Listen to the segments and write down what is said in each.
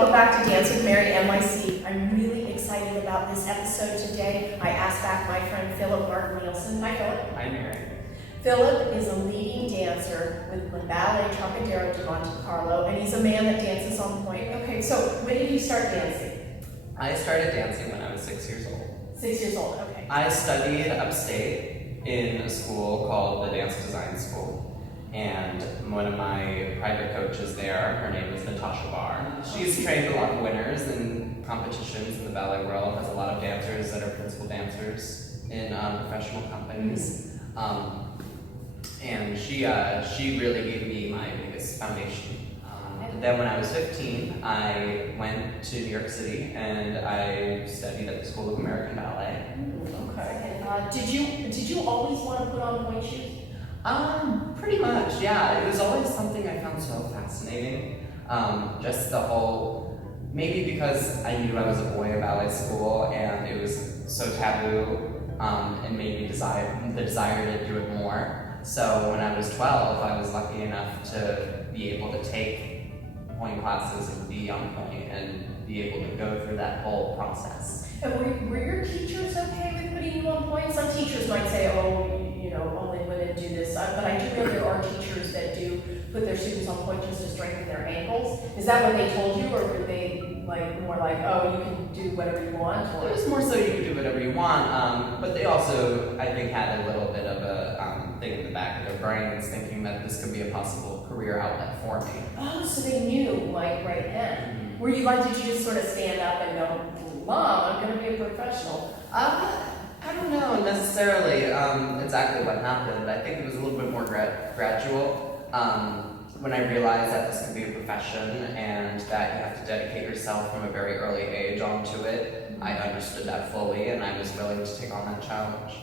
welcome back to Dance with Mary NYC. I'm really excited about this episode today. I asked back my friend Philip Martin-Nielson. Hi, Philip. Hi, Mary. Philip is a leading dancer with the Ballet Trockadero to Monte Carlo, and he's a man that dances on point. Okay, so when did you start dancing? I started dancing when I was 6 years old. 6 years old, okay. I studied upstate in a school called the Dance Design School. And one of my private coaches there, her name is Natasha Barr. She's trained a lot of winners in competitions in the ballet world, has a lot of dancers that are principal dancers in professional companies. And she really gave me my biggest foundation. Then when I was 15, I went to New York City and I studied at the School of American Ballet. Okay. Did you always want to put on pointe shoes? Pretty much, yeah. It was always something I found so fascinating. Just the whole, maybe because I knew I was a boy at ballet school and it was so taboo, and maybe the desire to do it more. So when I was 12, I was lucky enough to be able to take pointe classes and be on point and be able to go through that whole process. And were your teachers okay with putting you on point? Some teachers might say, oh, only women do this, but I do know there are teachers that do put their students on point just to strengthen their ankles. Is that what they told you, or were they more like, oh, you can do whatever you want? Or? It was more so you can do whatever you want, but they also, I think, had a little bit of a thing in the back of their brains thinking that this could be a possible career outlet for me. Oh, so they knew, right then. Were you did you just sort of stand up and go, Mom, I'm going to be a professional? I don't know necessarily exactly what happened. I think it was a little bit more gradual. When I realized that this could be a profession and that you have to dedicate yourself from a very early age onto it, I understood that fully and I was willing to take on that challenge.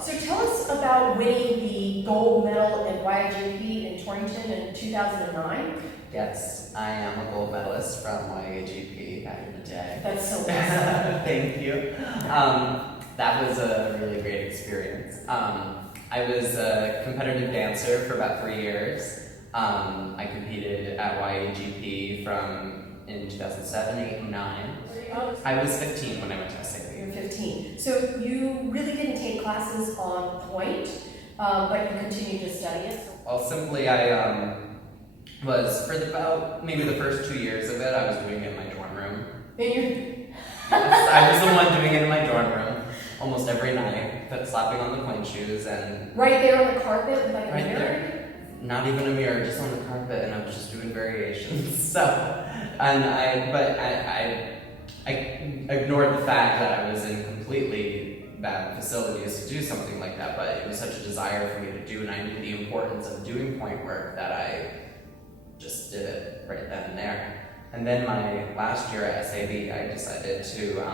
So tell us about winning the gold medal at YAGP in Torrington in 2009. Yes, I am a gold medalist from YAGP back in the day. That's so awesome. Thank you. That was a really great experience. I was a competitive dancer for about 3 years. I competed at YAGP in 2007, 8, and 9. I was 15 when I went to SAB. You're 15. So you really didn't take classes on point, but you continued to study it? Well, simply I was, for maybe the first 2 years of it, I was doing it in my dorm room. I was the one doing it in my dorm room almost every night, slapping on the pointe shoes and... Right there on the carpet with a mirror? There. Not even a mirror, just on the carpet, and I was just doing variations. I ignored the fact that I was in completely bad facilities to do something like that, but it was such a desire for me to do, and I knew the importance of doing point work that I just did it right then and there. And then my last year at SAB, I decided to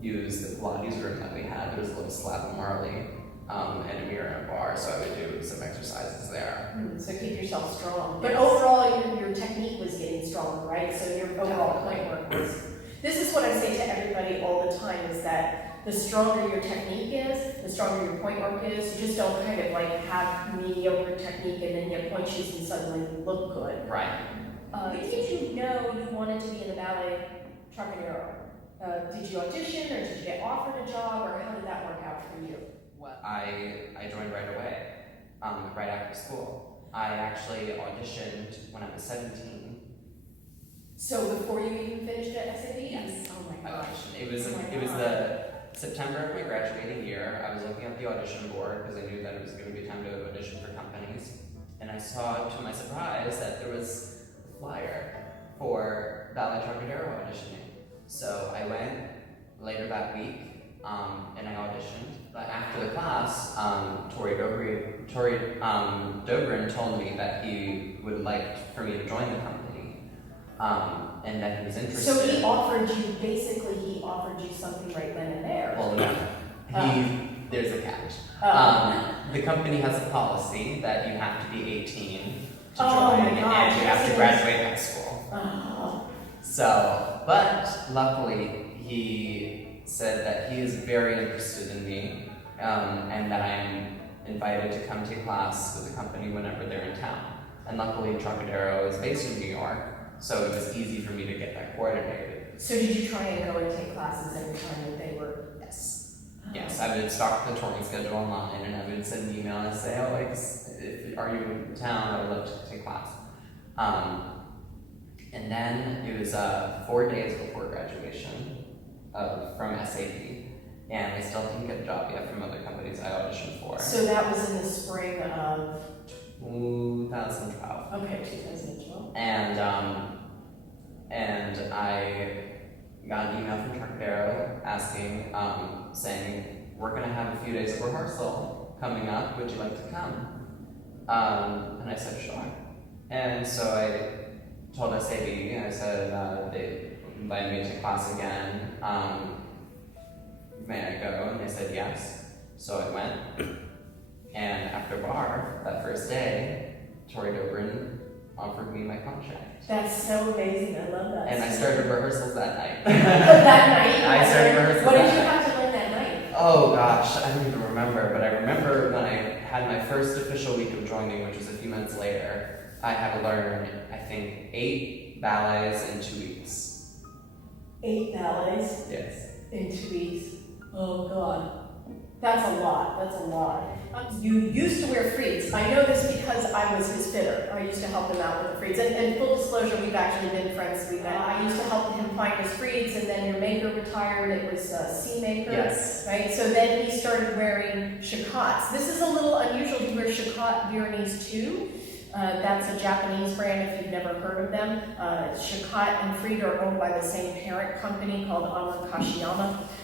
use the Pilates room that we had. There was a little slab of Marley and a mirror and a bar, so I would do some exercises there. So keep yourself strong. But overall, your technique was getting stronger, right? So your overall point work was... This is what I say to everybody all the time, is that the stronger your technique is, the stronger your point work is. You just don't kind of have mediocre technique and then get pointe shoes and suddenly look good. Right. When did you know you wanted to be in the Ballet Trockadero? Did you audition, or did you get offered a job, or how did that work out for you? Well, I joined right away, right after school. I actually auditioned when I was 17. So before you even finished at SAB? Yes. Oh my gosh. It was the September of my graduating year. I was looking at the audition board because I knew that it was going to be time to audition for companies. And I saw, to my surprise, that there was a flyer for Ballet Trockadero auditioning. So I went later that week and I auditioned. But after the class, Tori Dogren told me that he would like for me to join the company. And that he was interested. So he offered you something right then and there. Well, no. There's a catch. The company has a policy that you have to be 18 to join, and you have to graduate high school. But luckily, he said that he is very interested in me, and that I am invited to come take class with the company whenever they're in town. And luckily, Trocadero is based in New York, So it was easy for me to get that coordinated. So did you try and go and take classes every time that they were? Yes. Yes, I would stalk the touring schedule online, and I would send an email and say, oh, like, are you in town? I would love to take class. And then it was 4 days before graduation from SAP, and I still didn't get a job yet from other companies I auditioned for. So that was in the spring of 2012. Okay, 2012. And I got an email from Trockadero asking, saying, we're gonna have a few days of rehearsal coming up, would you like to come? And I said, sure. And so I told SAB, and I said, they invited me to class again, may I go? And they said yes. So I went, and after bar, that first day, Tori Dobrin offered me my contract. That's so amazing, I love that. And I started rehearsals that night. That night? I started rehearsals What did that you night. have to learn that night? Oh gosh, I don't even remember, but I remember when I had my first official week of joining, which was a few months later, I had to learn, I think, 8 ballets in 2 weeks. 8 ballets? Yes. In 2 weeks? Oh God. That's a lot, that's a lot. You used to wear frieze. I know this because I was his fitter. I used to help him out with the frieze. And full disclosure, we've actually been friends. We met. I used to help him find his frieze, and then your maker retired. It was C maker. Yes. Right? So then he started wearing Chacotts. This is a little unusual. He wears Chacott Viennese too. That's a Japanese brand if you've never heard of them. Chacott and Fried are owned by the same parent company called Onward.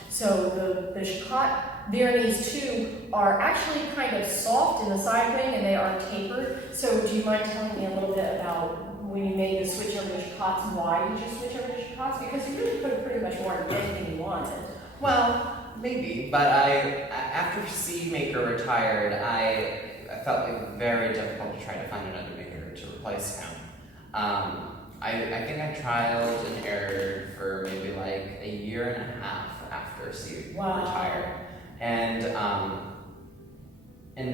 So the Chacott Viennese too are actually kind of soft in the side wing, and they are tapered. So do you mind telling me a little bit about when you made the switch over to Chacotts, and why did you switch over to Chacotts? Because you really could have pretty much worn anything you wanted. Well, maybe, but after C maker retired, I felt it very difficult to try to find another maker to replace him. I think I trialed and errored for maybe like a year and a half after C retired. And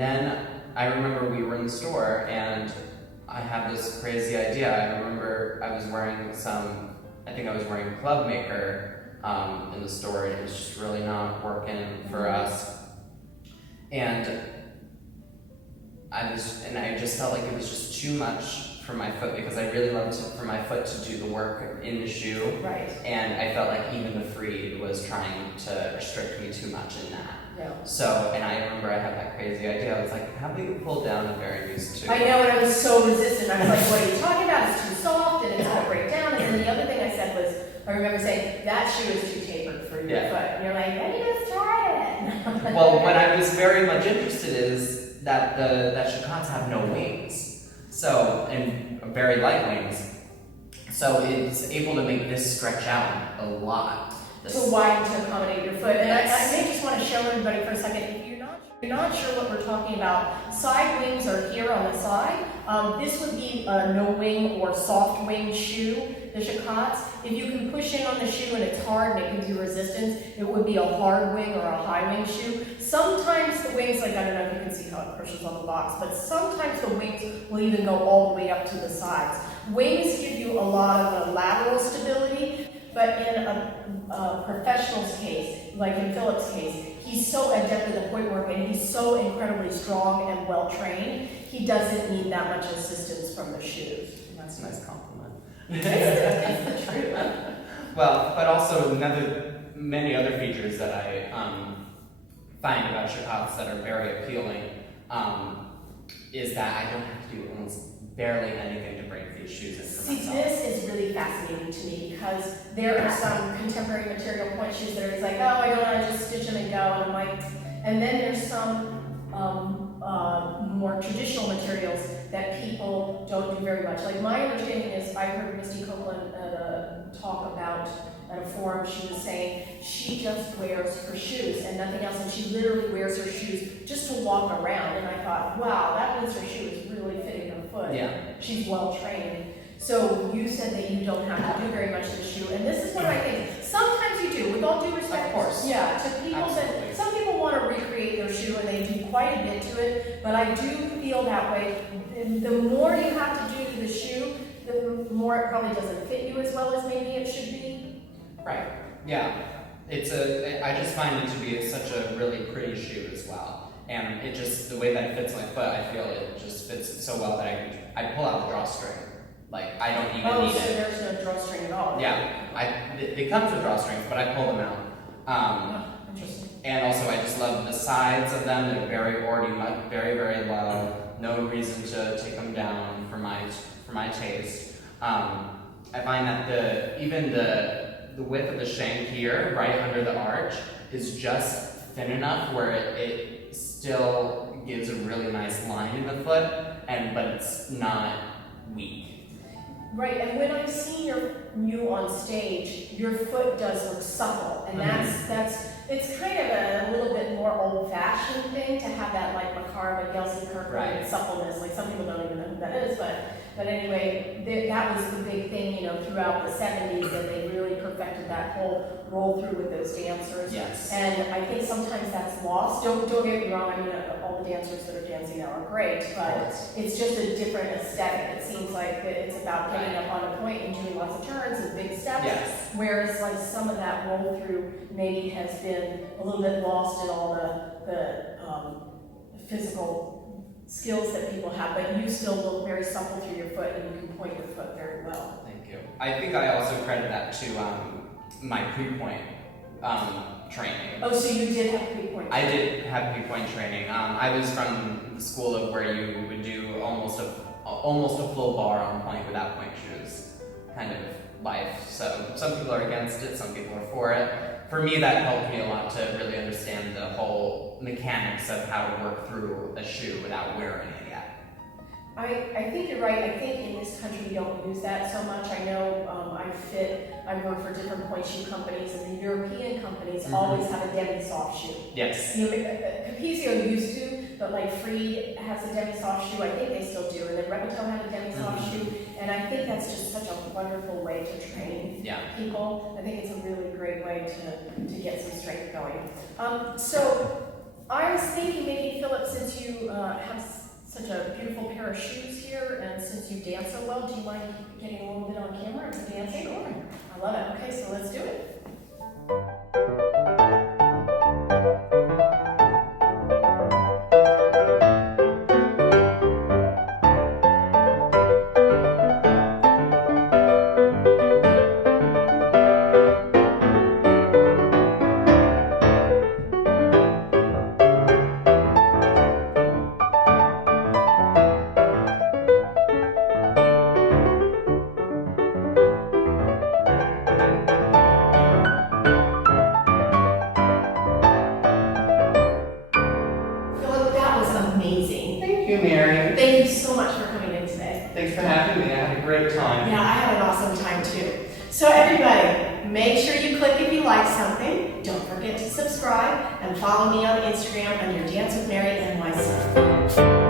then I remember we were in the store and I had this crazy idea. I remember I was wearing Club Maker in the store, and it was just really not working for us. And I just felt like it was just too much for my foot, because I really loved for my foot to do the work in the shoe. Right. And I felt like even the Fried was trying to restrict me too much in that. Yeah. So, and I remember I had that crazy idea. I was like, how about you pull down a Viennese too? I know, and I was so resistant. I was like, what are you talking about? It's too soft and it's going to break down. And then the other thing I said was, I remember saying, that shoe is too tapered for your foot. And you're like, you just tried it. Well, what I was very much interested is that that Chacotts have no wings. So, and very light wings. So it's able to make this stretch out a lot. To widen to accommodate your foot. And I may just want to show everybody for a second, if you're not sure what we're talking about, side wings are here on the side. This would be a no wing or soft wing shoe, the Chacotts. If you can push in on the shoe and it's hard and it gives you resistance, it would be a hard wing or a high wing shoe. Sometimes the wings, like I don't know if you can see how it pushes on the box, but sometimes the wings will even go all the way up to the sides. Wings give you a lot of lateral stability, but in a professional's case, like in Philip's case, he's so adept at the point work and he's so incredibly strong and well trained, he doesn't need that much assistance from the shoes. That's a nice compliment. It's the truth. Well, but also many other features that I find about Chacotts that are very appealing is that I don't have to do almost barely anything to break these shoes in for myself. This is really fascinating to me because there are some contemporary material point shoes that are like, oh, I don't know, I just stitch them and go, and I'm like, and then there's some more traditional materials that people don't do very much. Like my understanding is, I heard Misty Copeland at a talk about, at a forum, she was saying she just wears her shoes and nothing else, and she literally wears her shoes just to walk around. And I thought, wow, that means her shoe is really fitting her foot. Yeah. She's well trained. So you said that you don't have to do very much to the shoe, and this is what I think. Sometimes you do, with all due respect. Of course. Yeah, to people Absolutely. that, some people want to recreate their shoe and they do quite a bit to it, but I do feel that way. The more you have to do to the shoe, the more it probably doesn't fit you as well as maybe it should be. Right. Yeah. I just find it to be such a really pretty shoe as well. And it just, the way that it fits my foot, I feel it just fits so well that I pull out the drawstring. Like, I don't even need so it. there's no drawstring at all. Yeah. It comes with drawstrings, but I pull them out. Interesting. And also, I just love the sides of them. They're very, very low. No reason to take them down for my taste. I find that even the width of the shank here, right under the arch, is just thin enough where it still gives a really nice line in the foot, but it's not weak. Right, and when I've seen you on stage, your foot does look supple, and it's kind of a little bit more old-fashioned thing to have that like macabre, Gelsenkirchen suppleness. Like some people don't even know who that is, but anyway, that was the big thing, throughout the 70s, that they really perfected that whole roll through with those dancers. Yes. And I think sometimes that's lost. Don't get me wrong. I mean, all the dancers that are dancing now are great, but it's just a different aesthetic. It seems like it's about getting up on a point and doing lots of turns and big steps. Yes. Whereas like some of that roll through maybe has been a little bit lost in all the physical skills that people have, but you still look very supple through your foot and you can point your foot very well. Thank you. I think I also credit that to my pre-point training. Oh, so you did have pre-point? I did have pre-point training. I was from the school of where you would do almost a full bar on point without point shoes kind of life. So some people are against it, some people are for it. For me, that helped me a lot to really understand the whole mechanics of how to work through a shoe without wearing it yet. I think you're right. I think in this country we don't use that so much. I know I work for different point shoe companies, and the European companies always have a demi-soft shoe. Yes. Capizio used to, but like Freed has a demi-soft shoe. I think they still do, and then Rebato had a demi-soft shoe. And I think that's just such a wonderful way to train people. I think it's a really great way to get some strength going. So I was thinking maybe, Philip, since you have such a beautiful pair of shoes here, and since you dance so well, do you mind getting a little bit on camera and dancing? Sure. I love it. Okay, so let's do it. Thank you so much for coming in today. Thanks for having me. I had a great time. Yeah, I had an awesome time too. So everybody, make sure you click if you like something. Don't forget to subscribe and follow me on Instagram under Dancewithmary NYC.